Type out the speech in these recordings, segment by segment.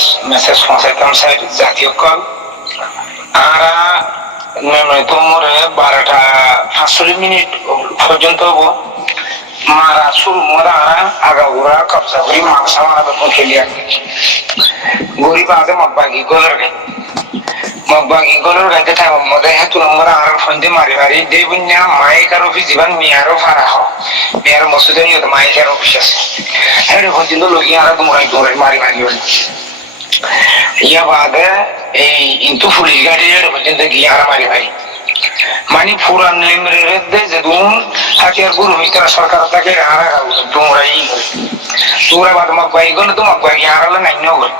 voice message পৌঁছাইতাম sir জাতীয় call আমরা তোমার 12টা 45 পর্যন্ত হবো মারা শুরু মরা আগাগোড়া কবজা করি মাংসা মারা খেলিয়া গরিব আদে মব্বাগি গলের গাই মব্বাগি গলের গাইতে টাইম মধ্যে হেতু নম্বর আর ফন্দে মারি মারি দেবুন্যা মাইকার অফিস জীবন মিয়ারও ফারা হ মিয়ার মসুদে নিয়ত মাইকার অফিস আছে হেরে পর্যন্ত লগি আর তোমরাই তোমরাই মারি মারি বলে ইয়া বাদে এই ইন্তু পুলিশ গাড়ি হেরে পর্যন্ত গিয়ে আর মারি মারি মানে পুরান লিমরের দে যে দুন হাতিয়ার গুরু মিস্টার সরকার তাকে আর তোমরাই তোরা বাদ মব্বাগি গলে তো মব্বাগি হারালে নাই নগর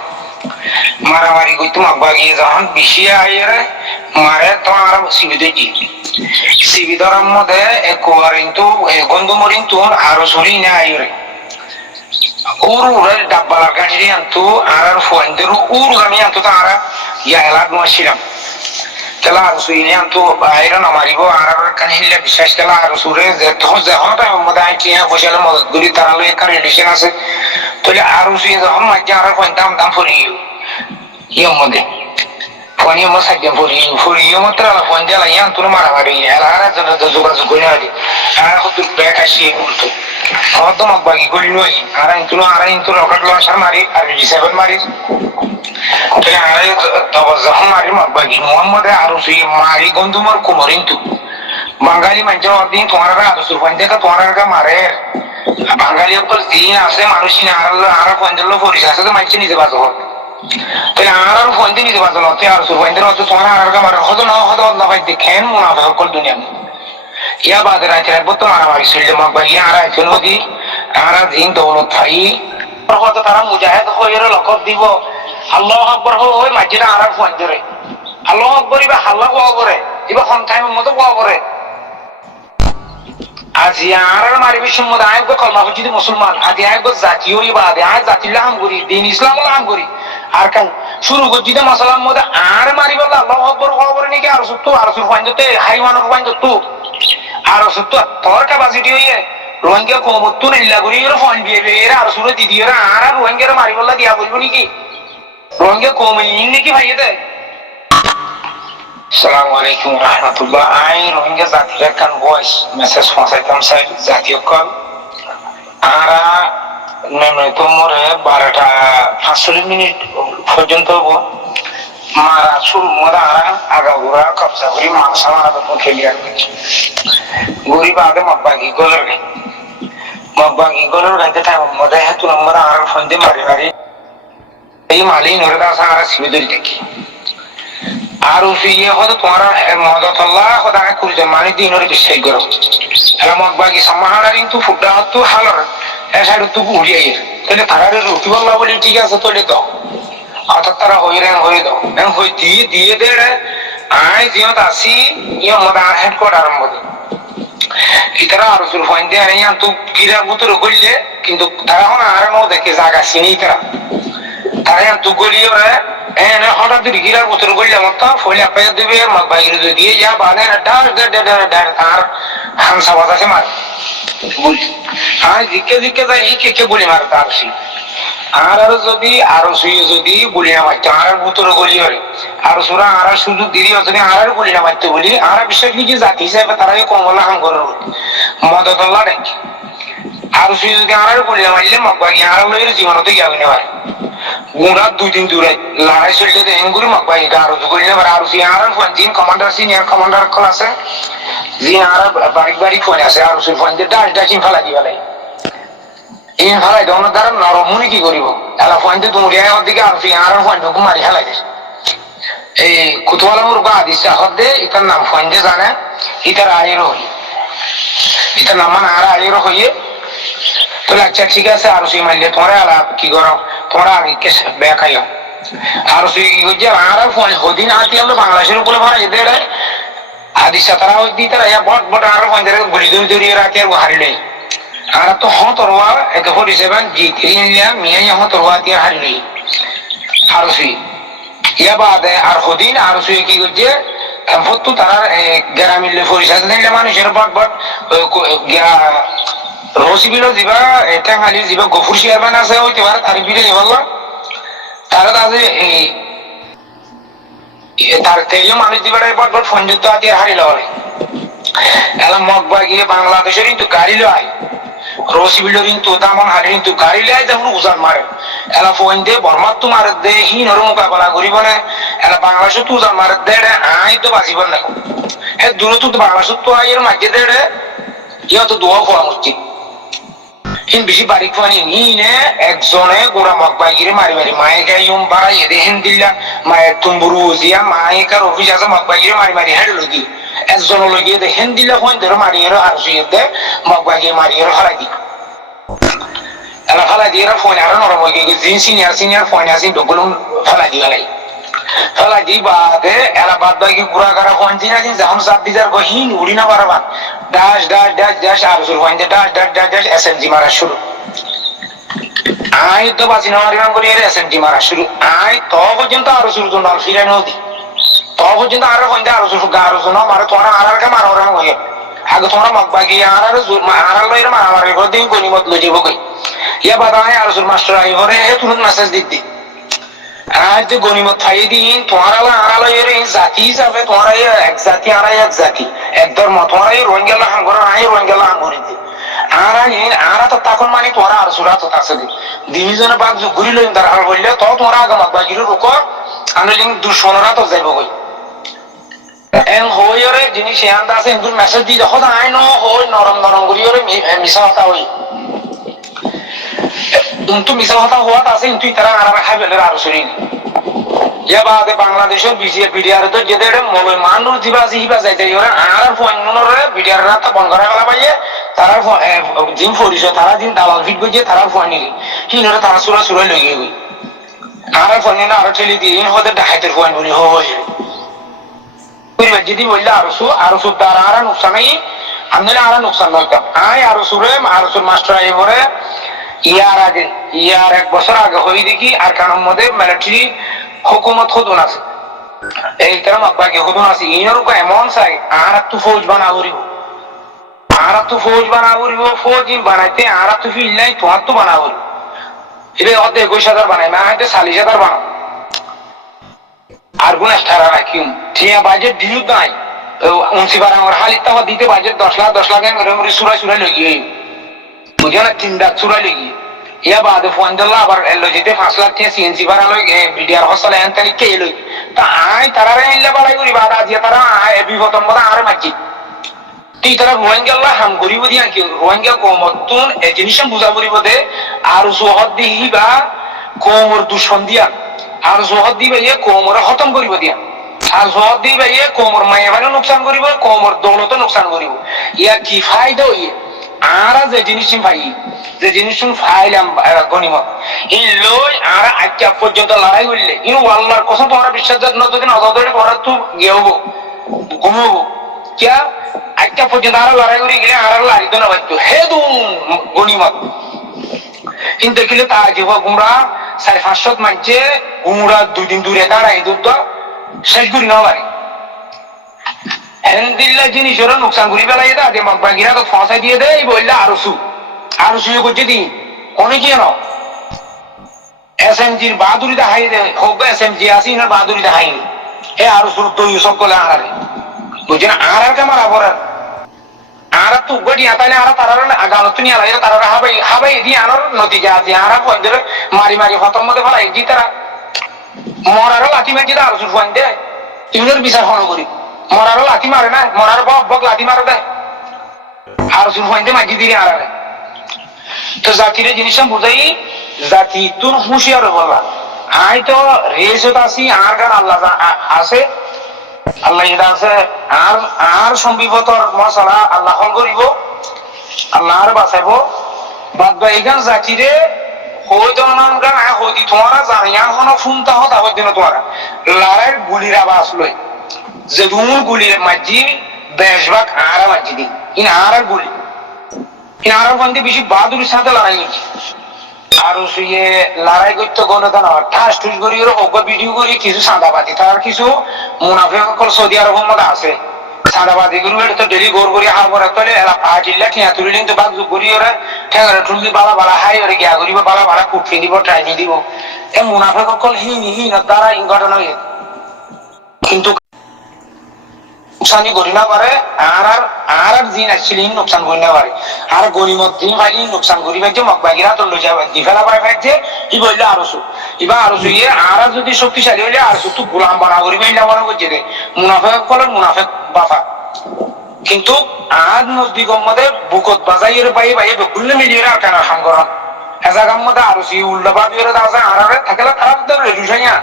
মারামারি কই তোমাক বাগিয়ে যখন বিশিয়া আইরে মারে তোমার সিবিতে কি সিবিদার মধ্যে একবার কিন্তু গন্ধমরিন তো আরো সরি না আইরে উড়ে ডাব্বালা গাড়ি আনতো আর ফোনদেরু উড় গামি আনতো তারা ইয়া এলাদ মাসিরাম তেলা আর সুইনি আনতো আইরা না মারিব আর কানে হিল্লা বিশ্বাস তেলা আর সুরে যে তো যখন টাইম মধ্যে আইটিয়া বসালে মদত গুলি তারা লই একটা রিলেশন আছে তাহলে আর সুই যখন মাঝে আর ফোন দাম ফরিও ইয়ে মধ্যে ফোনে মো সাইডে ফরিও মাত্র আলা ফোন দিলা ইয়ান তুনো মারামারি এলারা জন্য যোগাযোগ করে আদি আর কত ব্যাক আসি বলতো হয়তো মব্বাগি করি নই আর ইন্তুনো রকেট লঞ্চার মারি আর G7 মারি তাহলে আর যখন মারি মব্বাগি মোহাম্মদে আর সুই মারি গন্ধুমার কোমর ইন্তু বাঙালি মানুষের অদিন তোমার আর সুরপান দেখা তোমার মারে বাঙালি উপর দিন আছে মানুষই না আর পঞ্চান্ন পরিশ আছে তো মানুষ নিতে পারছো তাহলে আর ফোন দিয়ে নিতে পারছো আর সুরপাইন্দের হচ্ছে তোমার আর মারে হতো না হতো আল্লাহ ভাই দেখেন মুনাফা সকল দুনিয়া ইয়া বাদে রাতে রাখবো তো মারামারি চললে মব্বাগি আর আছে নদী আর দিন দৌলত থাই হয়তো তারা মুজাহিদ হয়ে লকব দিব আল্লাহ আকবর হয়ে মাঝিরা আর ফোন ধরে আল্লাহ আকবর ইবা হাল্লা কোয়া করে ইবা কম টাইমের মতো কোয়া করে আজি আর মারিবি সম্মত আয়গ কলমা যদি মুসলমান আজি আয়গ জাতীয় ইবাদে আয় জাতিল্লাহ হাম করি দিন ইসলাম হাম করি আর কাল শুরু করছি তো মাসালার মধ্যে আর মারিব আল্লাহ আকবর কোয়া করে নাকি আর সত্য আর সুর ফাইন দতে হাইওয়ানের ফাইন দত আর সত্য তোর ক্যাপাসিটি হইয়ে রোহিঙ্গা কমত্তু নিল্লা করি এর ফোন দিয়ে এর আর সুরে দিদি এর আর রোহিঙ্গার মারিবল্লা দিয়া বলবো নাকি রোহিঙ্গা কমই নাকি ভাইয়ে দেয় আসসালামু আলাইকুম রাহমাতুল্লাহ আই রোহিঙ্গা জাতির কান ভয়েস মেসেজ পৌঁছাইতাম স্যার জাতীয় কল আমরা তোমার 12টা 45 পর্যন্ত হবো মারা শুরু মরা আগাগোড়া কবজা করি মাংসা মারা খেলিয়া গরিব আদে মব্বাগি গলের গাইতে টাইম মধ্যে হেতু নম্বর আর ফোন দিয়ে মারি মারি এই মালি নরে দাস আর সিবিদুল দেখি আর ইয়ে হয়তো তোমার মদতল্লাহ হদায় করছে মানে দিনের বিশ্বাস করো এরা মগবাগি সমাহার কিন্তু ফুটা হতো হালার এ সাইড তো উড়িয়ে তাহলে তারা রুটি বললা বলি ঠিক আছে তোলে দাও অর্থাৎ তারা হয়ে দাও হয়ে দিয়ে দে আয় জিয়ত আসি ইয়ে মদা আর হেডকোয়ার্টার মধ্যে ইতারা আর সুর ফাইন দিয়ে আনিয়া তো কিরা বুতর গইলে কিন্তু তারা এখন আর নো দেখে জায়গা চিনি তারা তো গলিয়ে এনে হঠাৎ গিরার বুতর গইলে মত ফলে আপে দিবে মগবাগি দিয়ে যা বানে ডার আর হামসা বাজাছে মার বল আর জিকে যায় কে বলি মার তার সি আর যদি আরো সুই যদি বলি না মারতে আর বুতর গলি হরে আর সুরা আর সুযোগ দিদি যদি আর বলি না মারতে বলি আর বিষয় কি জাতি হিসেবে তারা কমলা হাম করে মদতল্লাহ দেখি আর সুই যদি আর বলি না মারলে মগবাগি আর লইরে জীবনতে গিয়ে আগুনে হয় গুড়া 2 দিন দূরে লড়াই চলতে এঙ্গুরি মগবাগি আর করি না আর সুই আর ফোন দিন কমান্ডার সিনিয়র কমান্ডার কল আছে জি আর বাড়ি ফোন আছে আর সুই ফোন দিয়ে ডাকিং ফেলা দিবা লাই এই ফেলাই দেওয়ার দ্বারা নরমুনি কি করিব এলা ফোন দিয়ে দৌড়িয়ে দিকে আর সুই আর ফোন ঢুকু মারি ফেলাই দিস এই কুতুয়ালা মুরগা আদিসা হদে এটার নাম ফোন দিয়ে জানে এটার আয়ের হই এটার নাম মানে আর আয়ের হইয়ে তাহলে আচ্ছা ঠিক আছে আর সুই মারলে তোমরা আলা কি করো তোমরা আগে কে বেখাইও আর সুই কি হচ্ছে আর ফোন হদিন আতি আমরা বাংলাদেশের উপরে ভাড়া এদের আদিসা তারা ওই দি তারা বট আর ফোন দিয়ে গুলি ধরে রাখে আর হারিলে আর তো হতরওয়া একে 47 G3 নিয়া মিয়া হতরওয়া দিয়ে হারিলে আর সুই ইয়া বাদে আর হদিন আর সুই কি করছে ফটো তারা গ্রামীণ পরিষদ নিলে মানুষের বট রসিবিল দিবা টেঙ্গালি দিবা গফুর চেয়ারম্যান আছে হইতে পারে তার বিলে বললো তারা তাদের এই তার তেলিও মানুষ দিবার পর ফোন যুদ্ধ আদি হারিল এলা মগবা গিয়ে বাংলাদেশের কিন্তু গাড়ি লয় রসি বিল্ডর কিন্তু তেমন হারি কিন্তু গাড়ি লয় তেমন উজান মারে এলা ফোন দিয়ে বর্মাত তো মারে দে হিনর মোকাবেলা করিব না এলা বাংলাদেশে তো উজান মারে দে আই তো বাঁচিব না হ্যাঁ দূর তো বাংলাদেশ তো আইয়ের মাঝে দে ইয়া তো দোয়া খোয়া মুক্তি হিন বেশি বারিক ফানি নিনে একজনে গোড়া মগবাই গিরে মারি মারি মায়ে গাইম বাড়াই এদে হেন দিল্লা মায়ের তুম্বুরু জিয়া মায়ে কার অফিস আছে মগবাই গিরে মারি মারি হেড লগি একজন লগিয়ে দে হেন দিল্লা ফোন ধরে মারিয়ে আর শুয়ে দে মগবাই গিয়ে মারিয়ে হারাই দি এলা হালাই দিয়ে ফোন আর নরম হয়ে গিয়ে জিন সিনিয়র ফোন আসি ডগুলুম ফালাই দি হালাই ফালাই দি বাদে এলা বাদ বাকি গুড়া করা ফোন জিনা জিন যখন সাত দিজার গহিন উড়ি না পারবা dash dash dash dash আর শুরু হয় dash dash dash dash SMG মারা শুরু আই তো বাঁচি না মারিবাম করি এর এসএমজি মারা শুরু আই তো পর্যন্ত আর শুরু তো নাল ফিরে নদী তো পর্যন্ত আর হইতে আর শুরু গার শুনো মারে তোরা আর কা মারা ওরা হয়ে আগে তোরা মগবা গিয়ে আর লইর মারা মারি করে দিন কোনি মত লই যাব কই ইয়া বাদা আই আর শুরু মাস্টার আই হরে হে তুন মেসেজ দিতি আজ যে গনিমত খাই দিন তোমার আড়ালো এর জাতি হিসাবে তোমার এক জাতি আর এক জাতি এক ধর্ম তোমার এই রোহিঙ্গা হাঙ্গর আই রোহিঙ্গা হাঙ্গরি দি আর তো তখন মানে তোরা আর সুরা তো আছে ডিভিশনে বাগ ঘুরি লইন তার হাল বললে তো তোরা আগামাত বাগির রুক আনলিং দুশনরা তো যাইব কই এন হইরে জিনিস এন্ড আছে কিন্তু মেসেজ দি যখন আই ন হই নরম নরম করি ওরে মিছা কথা হই কিন্তু মিছা কথা হওয়াত আছে কিন্তু তারা আর খাইবে আর শুনি ইয়া বাদে বাংলাদেশের বিডিআর তো যেদের মলে মানুষ দিবা জিবা যাইতে ওরা আর ফোন নরে বিডিআর রাত বন্ধ করা গলা পাইয়ে তারা জিম ফরিস তারা দিন দালাল ফিট গিয়ে তারা ফোন নিলি হিনরে তারা সুরা সুরা লইয়ে গই আর ফোন না আর ঠেলি দিন হতে ডাকাইতের ফোন বলি হয় যদি বললে আরসু দ্বারা আর নুকসানই আমনে আর নুকসান নয় আয় আরসুর মাস্টার আই পরে ইয়ার এক বছর আগে হই দেখি আর কারণ মধ্যে মিলিটারি হুকুমত হদুন আছে এই তারা মগবাকে হদুন আছে ইনর এমন চাই আর তো ফৌজ বানা করিব ফৌজ বানাইতে আর তো ফিল নাই তোমার তো বানা করিব এটা অর্ধেক 21,000 বানাই মা হাতে 40,000 বানাও আর গুণ এক্সট্রা রাখিম ঠিক বাজেট দিল নাই উনসি বার আমার হালিতা দিতে বাজেট 10 লাখ সুরা লই গিয়ে বুঝে না 3 লাখ সুরা লই গিয়ে ইয়া বাদে ফোন দিল আবার এলো যেতে 5 লাখ দিয়ে সিএনসি ভাড়া লই বিডিআর হসলে এনতানি কে লই তা আই তারারে ইল্লা বাড়াই করি বাদ আজি তারা বিপদন বড় আর মাজি তুই তারা রোহিঙ্গা হাম করিব দিয়া কি রোহিঙ্গা কমতুন এই জিনিস বুঝা করিব দে আর সুহদ দিহিবা কোমর দুশমন দিয়া আর সুহদ দিবে ইয়ে কোমর খতম করিব দিয়া আর সুহদ দিবে ইয়ে কোমর মায়ের নুকসান করিব কোমর দৌলত নুকসান করিব ইয়া কি ফায়দা হইয়ে আর যে জিনিস পাই যে জিনিস ফাইলাম গনিমত এই লই আর আজকে পর্যন্ত লড়াই করলে ইন আল্লাহর কসম তোমরা বিশ্বাস যদি না ধরে তোমরা তো গেবো ঘুমবো क्या আজকে পর্যন্ত আর লড়াই করে গেলে আর লাড়িত না বাইতো হে দুন গনিমত কিন্তু দেখিলে তা জীব গুমরা 550 মানছে গুমরা 2 দিন দূরে দাঁড়াই দুধ শেষ করি না পারে হেন্দিল্লা জিনিস ওরা নুকসান করি বেলায় দা যে মগবাগিরা তো ফাঁসাই দিয়ে দেয় বললে আরো সুযোগ করছে দিন অনেকে ন এসএমজির বাহাদুরি দেখাই দে হোক এসএমজি আসি না বাহাদুরি দেখাইনি এ আরো সুর তো সব করলে আনারে বুঝছেন আর কেমন আবরার আর তো গড়ি আতালে আর তারার আগালত নিয়ে আলাই তারার হাবাই দিয়ে আনার নতিজা আছে আর পয়েন্টে মারি খতম মধ্যে ফেলাই দি তারা মরারও লাঠি মারছি আর সুর পয়েন্টে ইউনের বিচার হন করি মরারও লাঠি মারে না মরার বক লাঠি মারে দেয় আর সুর পয়েন্টে মাঝি দিয়ে আর তো জাতির জিনিস বুঝাই জাতি তোর হুঁশিয়ার বললা আই তো রেসত আসি আর গান আল্লাহ আছে আল্লাহ এটা আছে আর সম্বিবতর মশলা আল্লাহ হল করিব আল্লাহ আর বাঁচাইব বাদ বা এইখান জাতিরে হই দনাম গান হইতি তোমারা জানিয়া হনো ফুনতা হতা হই দিন তোমারা লড়াইয়ের গুলির আওয়াজ লই যে দুমুল গুলির মাঝি দেশবাক আর মাঝি দিন ইন আর গুলি ইন আর বন্ধে বেশি বাহাদুরির সাথে লড়াই করছি আর শুয়ে লড়াই করতে গেলে তো না ঠাস ঠুস করি হোক ভিডিও করি কিছু সাদাবাদী তার কিছু মুনাফিক সকল সৌদি আরবের মধ্যে আছে সাদাবাদী গুলো তো ডেলি গোর করি হার করা তলে এলা পাহাড়িল্লা ঠিয়া তুলি কিন্তু বাদ করি ওরা ঠেঙরে ঠুলকি বালা বালা হাই ওরে গিয়া করিব বালা বালা কুটফি দিব ট্রাইনি দিব এ মুনাফেক অকল হিন দ্বারা ইন ঘটনা হয়ে কিন্তু নুকসানি করি না পারে আর দিন আসছিল নোকসান করি না পারে আর গরিমত দিন ভাই নোকসান করি পাইছে মকবাগিরা তো লই যাবে দি ফেলা পাই পাইছে ই বললে আরসু ইবা আরসু ইয়ে আর যদি শক্তিশালী হইলে আরসু তো গোলাম বানা করি পাইলে মনে করছে রে মুনাফেক কলের মুনাফেক বাফা কিন্তু আজ নজদিগর মধ্যে বুকত বাজাইয়ের পাই পাই বেগুল্লে মিলিয়ে আর কেন সাংগরণ হেজাগাম মধ্যে আরসি উল্টা ভাবিয়ে আছে আর থাকলে খারাপ তো রেডুসাইয়া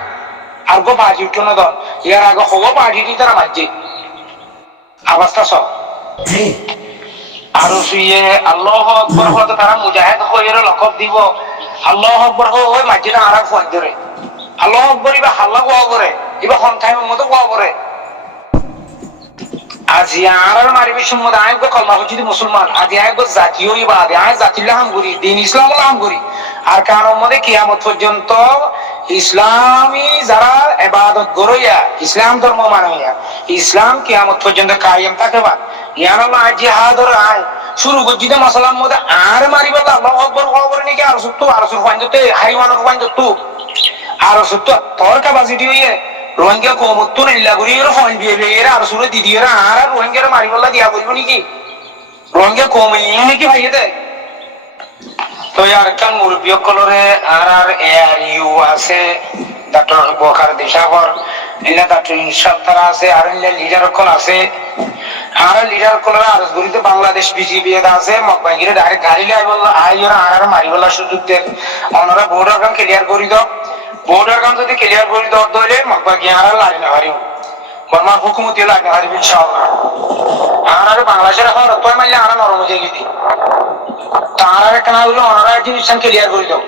আর গো বাজি উঠল না দল ইয়ার আগে হব পার্টি তারা মাঝে অবস্থা সব আর শুয়ে আল্লাহ আকবর হতে তারা মুজাহিদ হয়ে লকব দিব আল্লাহ আকবর হয়ে মাঝিটা আর ফোন ধরে আল্লাহ আকবর ইবা হাল্লা গোয়া করে ইবা সন্থাইমের মতো গোয়া করে আজি আর মারিবি সম্মত আয়ব কলমা হচ্ছে মুসলমান আজি আয়ব জাতীয় ইবা আদি আয় জাতিল্লাহ হাম করি দিন ইসলাম হাম করি আর কারণ মধ্যে কিয়ামত পর্যন্ত ইসলামী যারা ইবাদত গড়ইয়া ইসলাম ধর্ম মানইয়া ইসলাম কিয়ামত পর্যন্ত কায়েম থাকবা ইয়ান আল্লাহ জিহাদর আয় শুরু করছি যে মাসালার মধ্যে আর মারিব আল্লাহু আকবার খবর নাকি আর সত্য আর সুর ফাইন্দতে হাইওয়ানের ফাইন্দত আর সত্য তোর ক্যাপাসিটি হইয়ে রোহিঙ্গা কমত্তু নিল্লা করি এর ফাইন দিয়ে এর আর সুরে দিদির আর রোহিঙ্গার মারিবল্লা দিয়া বলবো নাকি রোহিঙ্গা কমই নাকি ভাইয়ে দেয় তো আর কান মুরব্বী কলরে আর ইউ আছে ডক্টর বখার দিশাবর ইলা ডক্টর ইনশাল তারা আছে আর ইলা লিডার কল আছে আর লিডার কলরে আর গরিতে বাংলাদেশ বিজেপি এর আছে মকবাগিরে ডাইরেক্ট গাড়ি লাই বলল আইয়র আর মারিবলা সুযোগ দেন ওনারা বর্ডার কাম ক্লিয়ার করি দাও বর্ডার কাম যদি ক্লিয়ার করি দাও দলে মকবাগি আর লাগে না হারিও বর্মা হুকুমতি লাগে হারিব ইনশাআল্লাহ আর বাংলাদেশের এখন রতয় মাইলে আর নরম হয়ে গেছি তারা কেন হইলো ওনারা জিনিস ক্লিয়ার করে দাও